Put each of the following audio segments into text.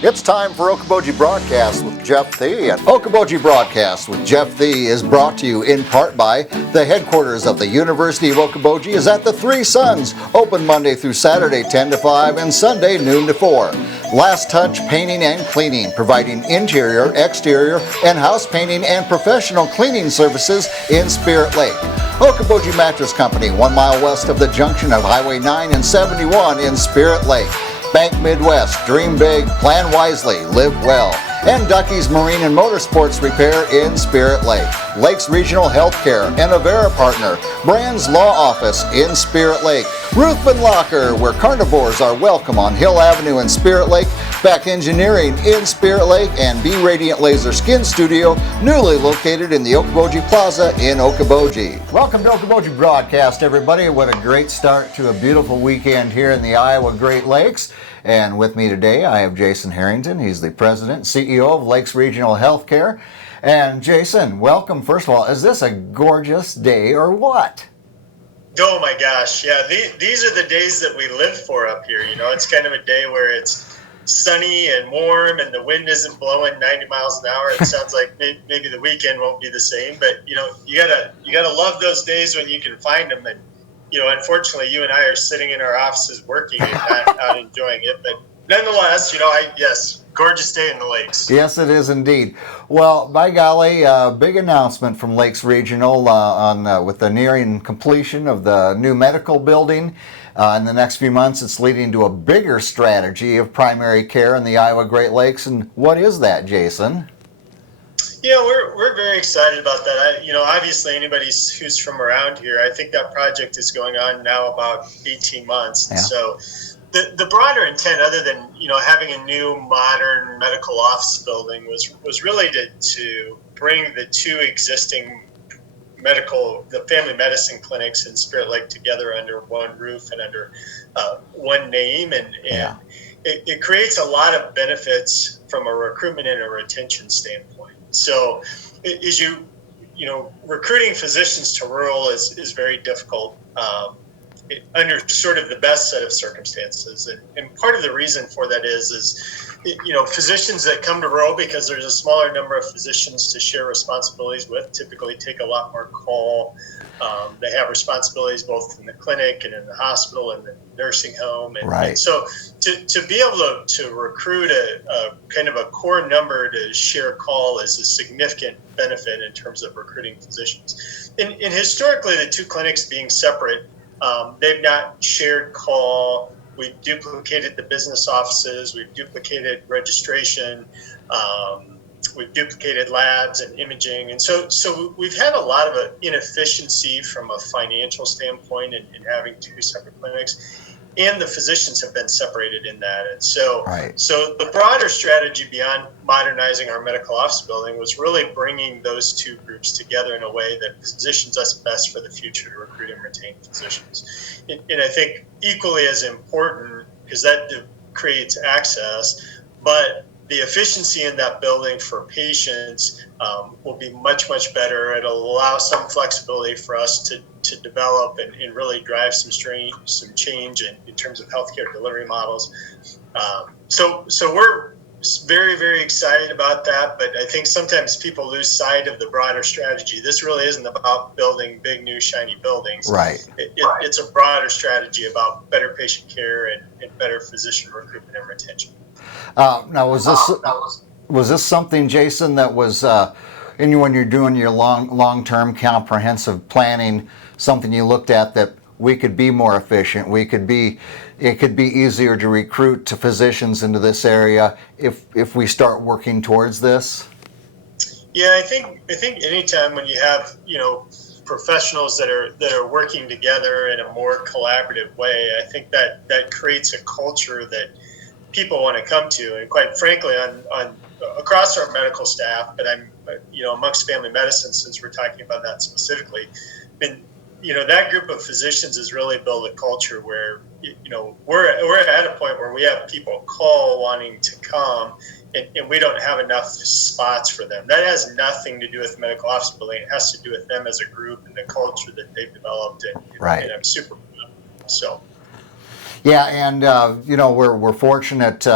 It's time for Okoboji Broadcast with Jeff Thee. And Okoboji Broadcast with Jeff Thee is brought to you in part by the headquarters of the University of Okoboji is at the Three Sons, open Monday through Saturday 10 to 5 and Sunday noon to 4. Last Touch Painting and Cleaning, providing interior, exterior, and house painting and professional cleaning services in Spirit Lake. Okoboji Mattress Company, 1 mile west of the junction of Highway 9 and 71 in Spirit Lake. Bank Midwest, dream big, plan wisely, live well. And Ducky's Marine and Motorsports Repair in Spirit Lake. Lakes Regional Healthcare and Avera Partner. Brand's Law Office in Spirit Lake. Ruthven Locker, where carnivores are welcome on Hill Avenue in Spirit Lake. Beck Engineering in Spirit Lake. And Be Radiant Laser Skin Studio, newly located in the Okoboji Plaza in Okoboji. Welcome to Okoboji Broadcast, everybody. What a great start to a beautiful weekend here in the Iowa Great Lakes. And with me today, I have Jason Harrington. He's the president, CEO of Lakes Regional Healthcare. And Jason, welcome. First of all, is this a gorgeous day or what? Oh my gosh, yeah. These are the days that we live for up here. You know, it's kind of a day where it's sunny and warm and the wind isn't blowing 90 miles an hour. It sounds like maybe the weekend won't be the same, but you know, you gotta love those days when you can find them. And you know, unfortunately, you and I are sitting in our offices working and not enjoying it. But nonetheless, you know, yes, gorgeous day in the lakes. Yes, it is indeed. Well, by golly, big announcement from Lakes Regional with the nearing completion of the new medical building. In the next few months, it's leading to a bigger strategy of primary care in the Iowa Great Lakes. And what is that, Jason? Yeah, we're very excited about that. You know, obviously, anybody who's from around here, I think that project is going on now about 18 months. Yeah. So the broader intent, other than, you know, having a new modern medical office building, was really to bring the two existing the family medicine clinics in Spirit Lake together under one roof and under one name. And yeah. It creates a lot of benefits from a recruitment and a retention standpoint. So as you know, recruiting physicians to rural is very difficult under sort of the best set of circumstances. And part of the reason for that is, you know, physicians that come to rural because there's a smaller number of physicians to share responsibilities with typically take a lot more call. They have responsibilities both in the clinic and in the hospital and the nursing home. And, right. And so to be able to recruit a kind of a core number to share call is a significant benefit in terms of recruiting physicians. And historically, the two clinics being separate, they've not shared call. We've duplicated the business offices. We've duplicated registration. We've duplicated labs and imaging. And so we've had a lot of inefficiency from a financial standpoint in having two separate clinics. And the physicians have been separated in that. And so, right. So the broader strategy beyond modernizing our medical office building was really bringing those two groups together in a way that positions us best for the future to recruit and retain physicians. And I think equally as important, because that creates access, but the efficiency in that building for patients will be much, much better. It'll allow some flexibility for us to develop and really drive some change in terms of healthcare delivery models. So we're very, very excited about that, but I think sometimes people lose sight of the broader strategy. This really isn't about building big, new, shiny buildings. Right. It's a broader strategy about better patient care and better physician recruitment and retention. Now, was this something, Jason, that was when you're doing your long-term comprehensive planning, something you looked at that we could be more efficient, it could be easier to recruit to physicians into this area if we start working towards this? Yeah, I think anytime when you have, you know, professionals that are working together in a more collaborative way, I think that creates a culture that people want to come to. And quite frankly, on across our medical staff, but I'm, you know, amongst family medicine, since we're talking about that specifically, and you know, that group of physicians has really built a culture where, you know, we're at a point where we have people call wanting to come, and we don't have enough spots for them. That has nothing to do with medical office building. It has to do with them as a group and the culture that they've developed. Right. And I'm super proud of them. So. Yeah, and you know, we're fortunate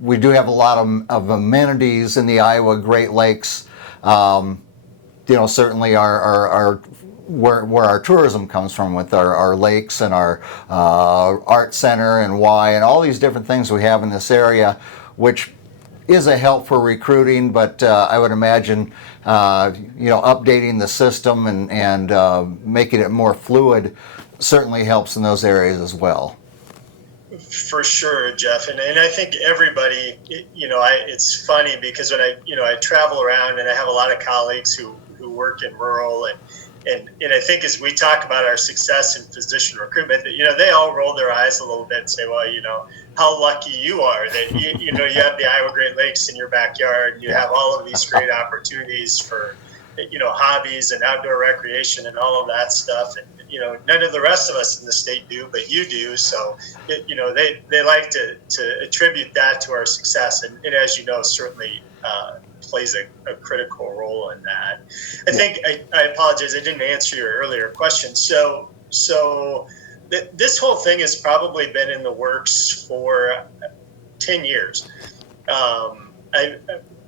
we do have a lot of amenities in the Iowa Great Lakes. Certainly our where our tourism comes from with our lakes and our art center and Y and all these different things we have in this area, which is a help for recruiting, but I would imagine updating the system and making it more fluid certainly helps in those areas as well. For sure, Jeff, and I think everybody, it's funny because when I travel around and I have a lot of colleagues who work in rural and I think as we talk about our success in physician recruitment, they all roll their eyes a little bit and say, well, how lucky you are that you have the Iowa Great Lakes in your backyard and you have all of these great opportunities for hobbies and outdoor recreation and all of that stuff, and none of the rest of us in the state do, but you do. So they like to attribute that to our success, and as you know, certainly plays a critical role in that. I think I apologize, I didn't answer your earlier question. So this whole thing has probably been in the works for 10 years.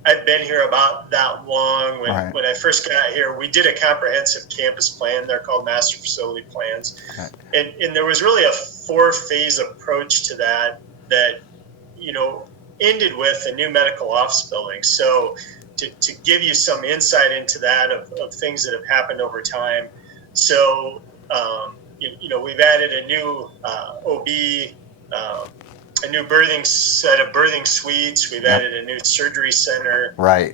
I've been here about that long. When I first got here, we did a comprehensive campus plan. They're called master facility plans. Right. And there was really a 4-phase approach to that ended with a new medical office building. So to give you some insight into that of things that have happened over time. So, we've added a new OB, a new set of birthing suites. We've added a new surgery center. Right.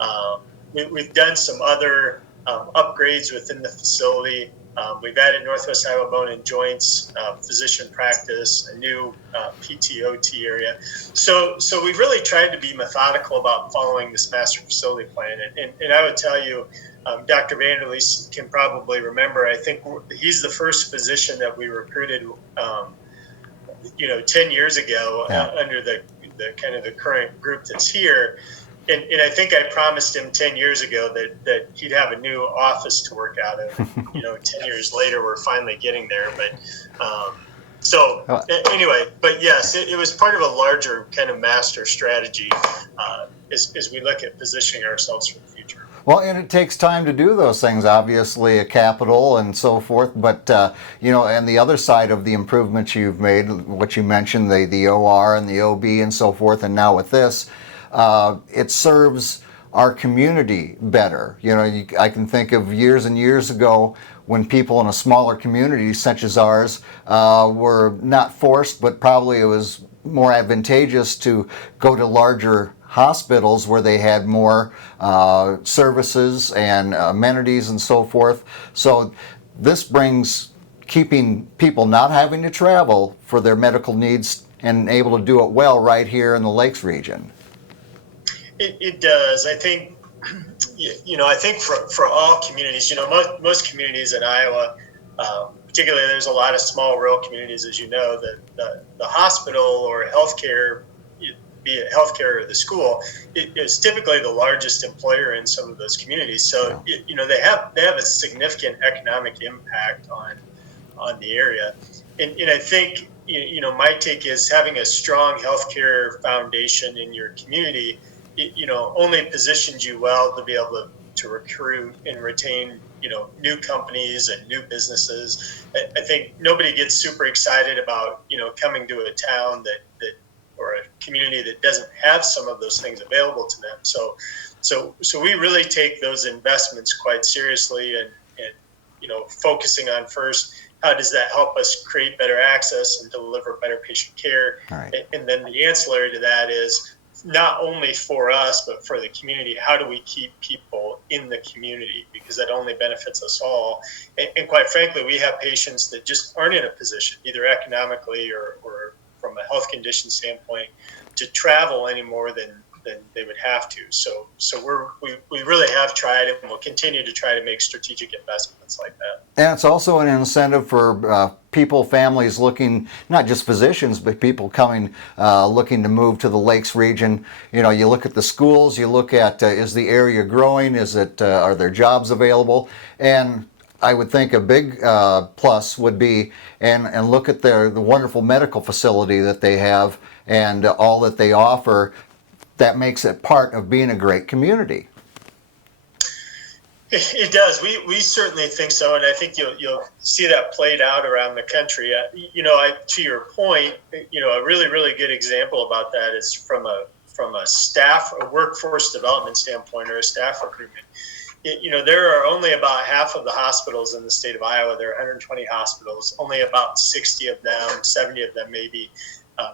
We've done some other upgrades within the facility. We've added Northwest Iowa Bone and Joints physician practice, a new PTOT area. So we've really tried to be methodical about following this master facility plan. And I would tell you, Dr. Vanderleest can probably remember, I think he's the first physician that we recruited 10 years ago under the kind of the current group that's here. And I think I promised him 10 years ago that he'd have a new office to work out of. 10 years later, we're finally getting there. But anyway, but yes, it was part of a larger kind of master strategy as we look at positioning ourselves for the future. Well, and it takes time to do those things, obviously, a capital and so forth. But, and the other side of the improvements you've made, what you mentioned, the OR and the OB and so forth, and now with this, it serves our community better. I can think of years and years ago when people in a smaller community such as ours were not forced, but probably it was more advantageous to go to larger hospitals where they had more services and amenities and so forth. So this brings keeping people not having to travel for their medical needs and able to do it well right here in the Lakes region. It does. I think, I think for all communities, most communities in Iowa, particularly there's a lot of small rural communities, as you know, that the hospital or healthcare, be it healthcare or the school, it is typically the largest employer in some of those communities. So, they have a significant economic impact on the area. And I think, my take is having a strong healthcare foundation in your community, only positions you well to be able to recruit and retain, new companies and new businesses. I think nobody gets super excited about, coming to a town that or a community that doesn't have some of those things available to them. So we really take those investments quite seriously and focusing on first, how does that help us create better access and deliver better patient care? Right. And then the ancillary to that is not only for us, but for the community. How do we keep people in the community? Because that only benefits us all. And quite frankly, we have patients that just aren't in a position, either economically or from a health condition standpoint, to travel any more than they would have to. So we really have tried and will continue to try to make strategic investments like that. And it's also an incentive for people, families looking, not just physicians, but people coming, looking to move to the Lakes region. You look at the schools, you look at, is the area growing? Are there jobs available? And I would think a big plus would be, and look at the wonderful medical facility that they have and all that they offer. that makes it part of being a great community. It does. We certainly think so, and I think you'll see that played out around the country. To your point, a really good example about that is from a workforce development standpoint or a staff recruitment. There are only about half of the hospitals in the state of Iowa. There are 120 hospitals. Only about 60 of them, 70 of them maybe,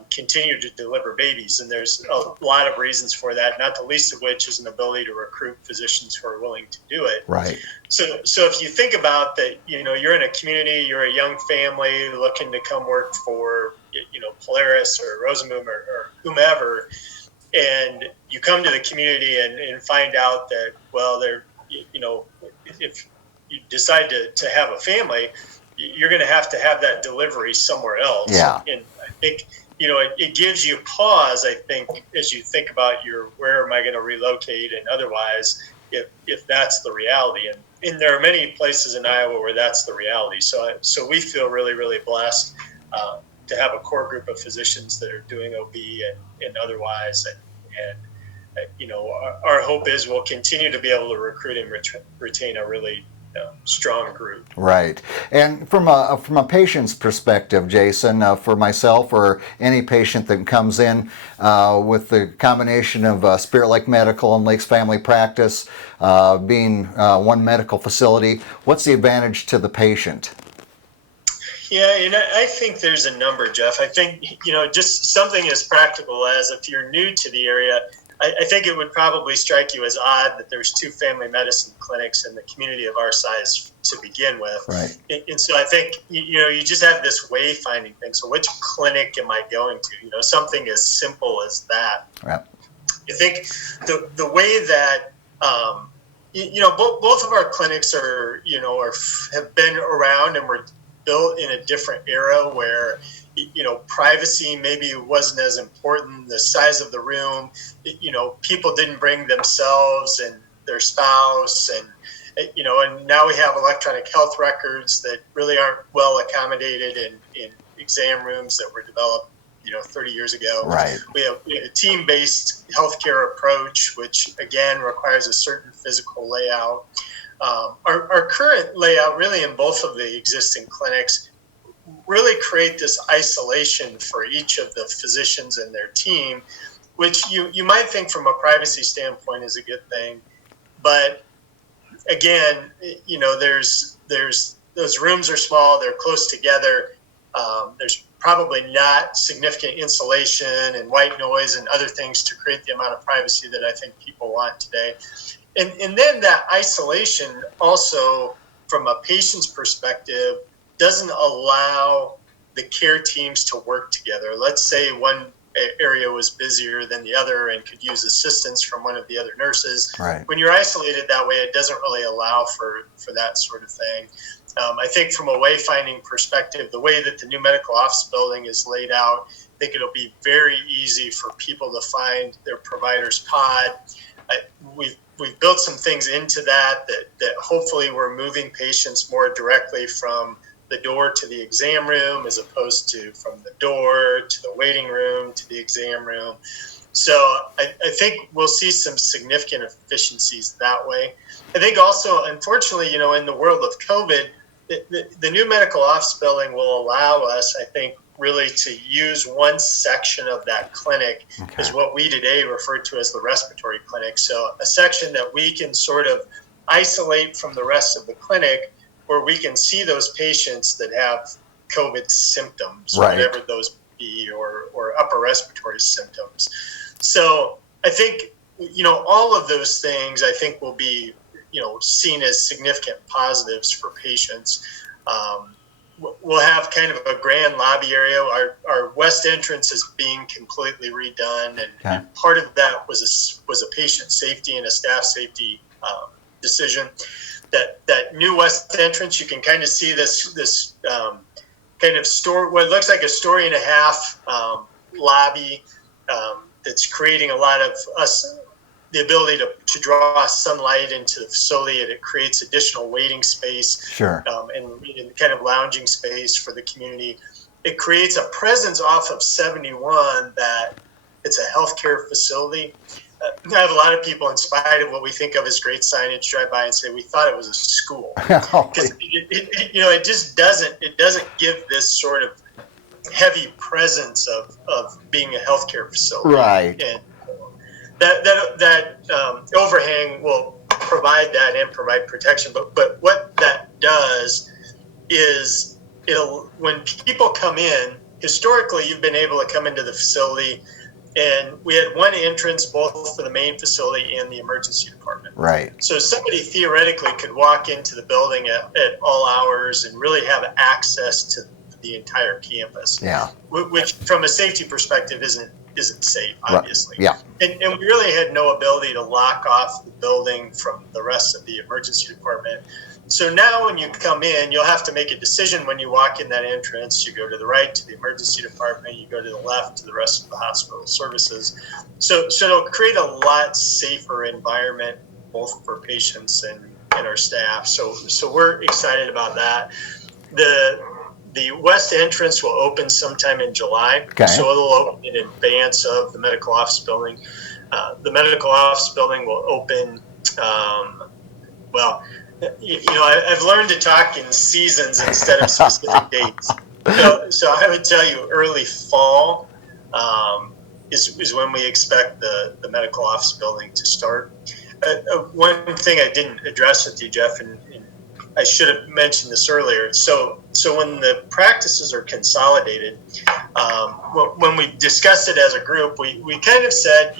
continue to deliver babies. And there's a lot of reasons for that, not the least of which is an ability to recruit physicians who are willing to do it. Right. So if you think about that, you're in a community, you're a young family looking to come work for, Polaris or Rosenboom or whomever, and you come to the community and find out that, well, if you decide to have a family, you're going to have that delivery somewhere else. Yeah. And I think, it gives you pause, I think, as you think about where am I going to relocate and otherwise, if that's the reality. And there are many places in Iowa where that's the reality. So we feel really, really blessed to have a core group of physicians that are doing OB and otherwise. And our hope is we'll continue to be able to recruit and retain a really strong group. Right. And from a patient's perspective, Jason, for myself or any patient that comes in with the combination of Spirit Lake Medical and Lakes Family Practice being one medical facility, what's the advantage to the patient? Yeah, and I think there's a number, Jeff. I think, just something as practical as if you're new to the area, I think it would probably strike you as odd that there's 2 family medicine clinics in the community of our size to begin with. Right. And so I think, you just have this wayfinding thing. So which clinic am I going to? Something as simple as that. Right. I think the way that, both of our clinics have been around and were built in a different era where, privacy maybe wasn't as important, the size of the room, people didn't bring themselves and their spouse and now we have electronic health records that really aren't well accommodated in exam rooms that were developed, 30 years ago. Right. We have a team-based healthcare approach, which again requires a certain physical layout. Our current layout really in both of the existing clinics really create this isolation for each of the physicians and their team, which you might think from a privacy standpoint is a good thing. But again, there's those rooms are small, they're close together. There's probably not significant insulation and white noise and other things to create the amount of privacy that I think people want today. And then that isolation also, from a patient's perspective, doesn't allow the care teams to work together. Let's say one area was busier than the other and could use assistance from one of the other nurses. Right. When you're isolated that way, it doesn't really allow for that sort of thing. I think from a wayfinding perspective, the way that the new medical office building is laid out, I think it'll be very easy for people to find their provider's pod. We've built some things into that hopefully we're moving patients more directly from the door to the exam room as opposed to from the door to the waiting room to the exam room. So I think we'll see some significant efficiencies that way. I think also, unfortunately, in the world of COVID, the new medical office building will allow us, I think, really to use one section of that clinic as what we today refer to as the respiratory clinic. So a section that we can sort of isolate from the rest of the clinic where we can see those patients that have COVID symptoms, right, whatever those be, or upper respiratory symptoms. So I think, all of those things I think will be, seen as significant positives for patients. We'll have kind of a grand lobby area. Our west entrance is being completely redone, and part of that was a patient safety and a staff safety decision. That new west entrance, you can kind of see this kind of what looks like a story and a half lobby that's creating a lot of the ability to draw sunlight into the facility, and it creates additional waiting space. Sure. And kind of lounging space for the community. It creates a presence off of 71 that It's a healthcare facility. I have a lot of people, in spite of what we think of as great signage, drive by and say we thought it was a school, because it just doesn't give this sort of heavy presence of being a healthcare facility. Right. And that overhang will provide that and provide protection. But what that does is when people come in, historically you've been able to come into the facility, and we had one entrance both for the main facility and the emergency department. Right. So somebody theoretically could walk into the building at all hours and really have access to the entire campus. Yeah. Which, from a safety perspective, isn't safe, obviously. Right. Yeah. And we really had no ability to lock off the building from the rest of the emergency department. So now when you come in, you'll have to make a decision when you walk in that entrance. You go to the right to the emergency department, you go to the left to the rest of the hospital services. So it'll create a lot safer environment, both for patients and our staff. So we're excited about that. The west entrance will open sometime in July. Okay. So it'll open in advance of the medical office building. The medical office building will open, I've learned to talk in seasons instead of specific dates. So I would tell you early fall is when we expect the medical office building to start. One thing I didn't address with you, Jeff, and I should have mentioned this earlier. So when the practices are consolidated, when we discussed it as a group, we kind of said,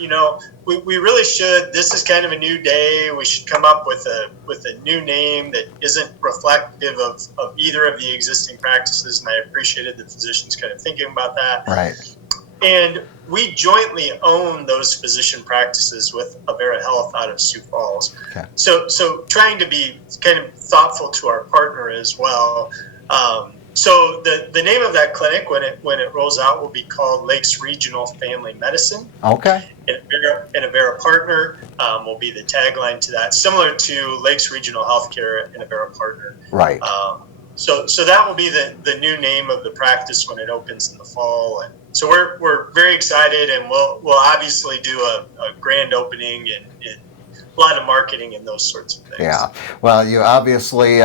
we really should. This is kind of a new day. We should come up with a new name that isn't reflective of either of the existing practices. And I appreciated the physicians kind of thinking about that. Right. And we jointly own those physician practices with Avera Health out of Sioux Falls. Okay. So trying to be kind of thoughtful to our partner as well. So the name of that clinic, when it rolls out, will be called Lakes Regional Family Medicine. Okay. And Avera Partner will be the tagline to that, similar to Lakes Regional Healthcare and Avera Partner. Right. So that will be the new name of the practice when it opens in the fall. And so we're very excited, and we'll obviously do a grand opening and a lot of marketing and those sorts of things. Yeah. Well, you obviously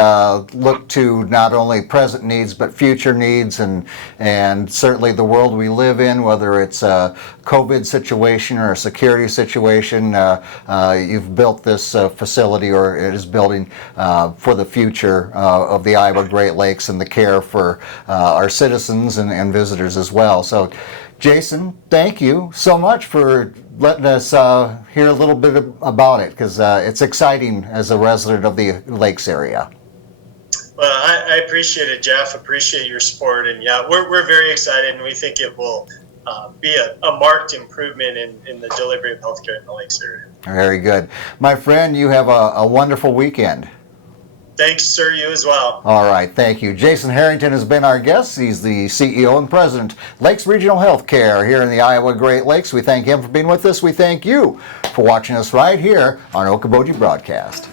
look to not only present needs but future needs, and certainly the world we live in, whether it's a COVID situation or a security situation, you've built this facility, or it is building for the future of the Iowa Great Lakes and the care for our citizens and visitors as well. So, Jason, thank you so much for letting us hear a little bit about it, because it's exciting as a resident of the Lakes area. Well, I appreciate it, Jeff. Appreciate your support, and yeah, we're very excited, and we think it will be a marked improvement in the delivery of healthcare in the Lakes area. Very good. My friend, you have a wonderful weekend. Thanks, sir. You as well. All right. Thank you. Jason Harrington has been our guest. He's the CEO and President, Lakes Regional Healthcare here in the Iowa Great Lakes. We thank him for being with us. We thank you for watching us right here on Okoboji Broadcast.